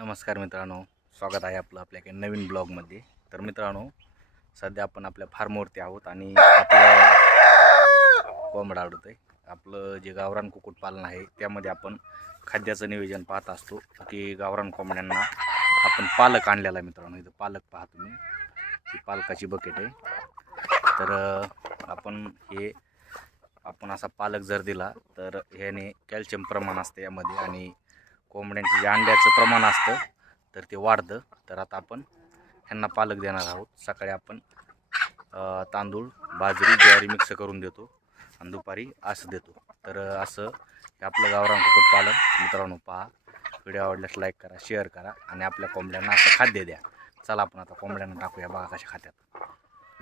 नमस्कार मित्रांनो स्वागत आहे आपलं आपल्या काही नवीन ब्लॉगमध्ये. तर मित्रांनो सध्या आपण आपल्या फार्मवरती आहोत आणि आपलं कोंबडा आडत आहे आपलं जे गावरान कुक्कुटपालन आहे त्यामध्ये आपण खाद्याचं नियोजन पाहत असतो. की गावरान कोंबड्यांना आपण पालक आणलेला आहे मित्रांनो. इथं पालक पाहतो तुम्ही. ही पालकाची बकेट आहे. तर आपण हे आपण असा पालक जर दिला तर ह्याने कॅल्शियम प्रमाण असते यामध्ये आणि कोंबड्यांचे जे अंड्याचं प्रमाण असतं तर ते वाढतं. तर आता आपण ह्यांना पालक देणार आहोत. सकाळी आपण तांदूळ बाजरी ज्वारी मिक्स करून देतो आणि दुपारी असं देतो. तर असं हे आपलं गावरान कुक्कुटपालन मित्रांनो पहा. व्हिडिओ आवडल्यास लाईक करा शेअर करा आणि आपल्या कोंबड्यांना असं खाद्य द्या. चला आपण आता कोंबड्यांना टाकूया. बघा कशा खात्यात.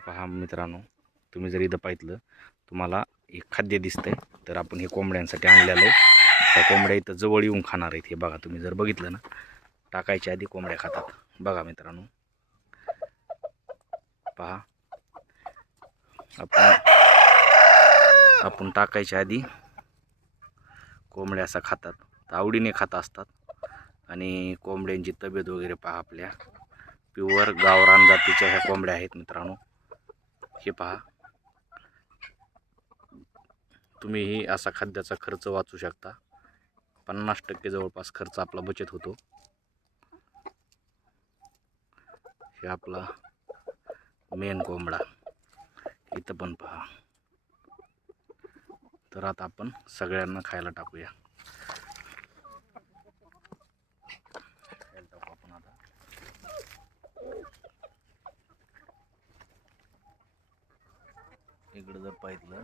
पहा मित्रांनो तुम्ही जर इथं पाहितलं तुम्हाला एक खाद्य दिसतंय. तर आपण हे कोंबड्यांसाठी आणलेलं आहे. त्या कोंबड्या इथं जवळ येऊन खाणार आहेत हे बघा तुम्ही. जर बघितलं ना टाकायच्या आधी कोंबड्या खातात. बघा मित्रांनो. पहा. आपण आपण टाकायच्या आधी कोंबड्या असा खातात. तर आवडीने खात असतात. आणि कोंबड्यांची तब्येत वगैरे पहा आपल्या. प्युअर गावरान जातीच्या ह्या कोंबड्या आहेत मित्रांनो. हे पहा. तुम्हीही असा खाद्याचा खर्च वाचू शकता. पन्नास टक्के जवळपास खर्च आपला बचत होतो. हे आपला मेन कोंबडा. इथं पण पहा. तर आता आपण सगळ्यांना खायला टाकूया. आपण आता इकडं जर पाहिलं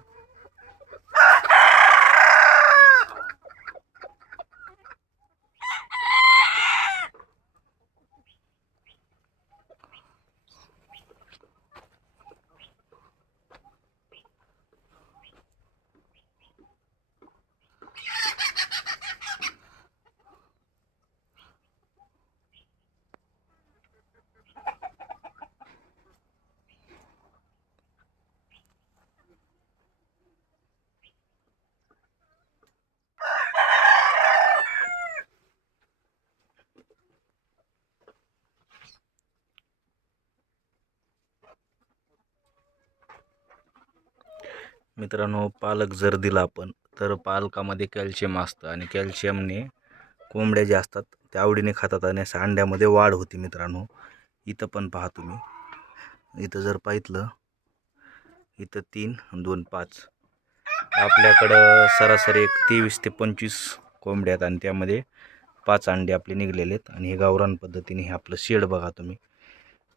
मित्रांनो पालक जर दिला आपण तर पालकामध्ये कॅल्शियम असतं आणि कॅल्शियमने कोंबड्या ज्या असतात त्या आवडीने खातात आणि असं अंड्यामध्ये वाढ होती मित्रांनो. इथं पण पहा तुम्ही. इथं जर पाहितलं इथं तीन दोन पाच. आपल्याकडं सरासरी एक तेवीस ते पंचवीस कोंबड्या आहेत आणि त्यामध्ये पाच अंडे आपले निघलेले आहेत आणि हे गावरान पद्धतीने हे आपलं शेड बघा तुम्ही.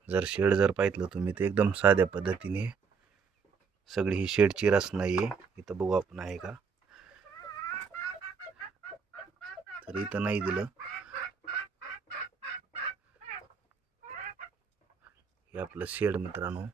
जर शेड जर पाहितलं तुम्ही तर एकदम साध्या पद्धतीने सगळी ही शेडची रस नाही आहे. इथं बघू आपण आहे का? तर इथं नाही दिलं. हे आपलं शेड मित्रांनो.